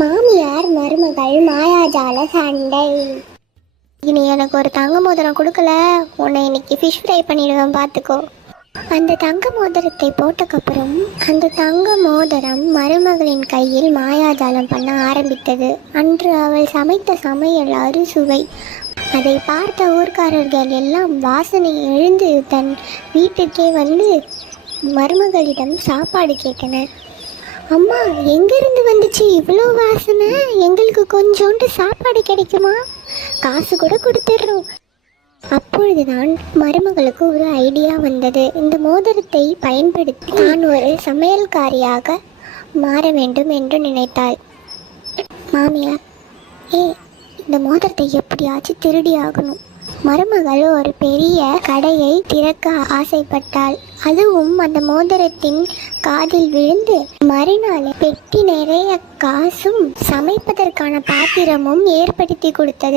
மாமியார் மருமகள் மாயாஜால சண்டை. இனி எனக்கு ஒரு தங்க மோதிரம் கொடுக்கல, உன்னை இன்னைக்கு ஃபிஷ் ஃப்ரை பண்ணிடுவேன் பார்த்துக்கோ. அந்த தங்க மோதிரத்தை போட்டக்கப்புறம் அந்த தங்க மோதிரம் மருமகளின் கையில் மாயாஜாலம் பண்ண ஆரம்பித்தது. அன்று அவள் சமைத்த சமையல் அறுசுவை. அதை பார்த்த ஊர்க்காரர்கள் எல்லாம் வாசனை எழுந்து தன் வீட்டுக்கே வந்து மருமகளிடம் சாப்பாடு கேட்டனர். அம்மா, எங்கிருந்து வந்துச்சு இவ்வளோ வாசனை? எங்களுக்கு கொஞ்சோண்டு சாப்பாடு கிடைக்குமா? காசு கூட கொடுத்துட்றோம். அப்பொழுதுதான் மருமகளுக்கு ஒரு ஐடியா வந்தது. இந்த மோதிரத்தை பயன்படுத்தி நான் ஒரு சமையல்காரியாக மாற வேண்டும் என்று நினைத்தாள். மாமியார், இந்த மோதிரத்தை எப்படியாச்சும் திருடி ஆகணும். மருமகள் ஒரு பெரிய கடையை திறக்க ஆசைப்பட்டாள். அதுவும் அந்த மோதிரத்தின் காதில் விழுந்து மறுநாள் பெட்டி நிறைய காசும் சமைப்பதற்கான பாத்திரமும் ஏற்படுத்தி கொடுத்தது.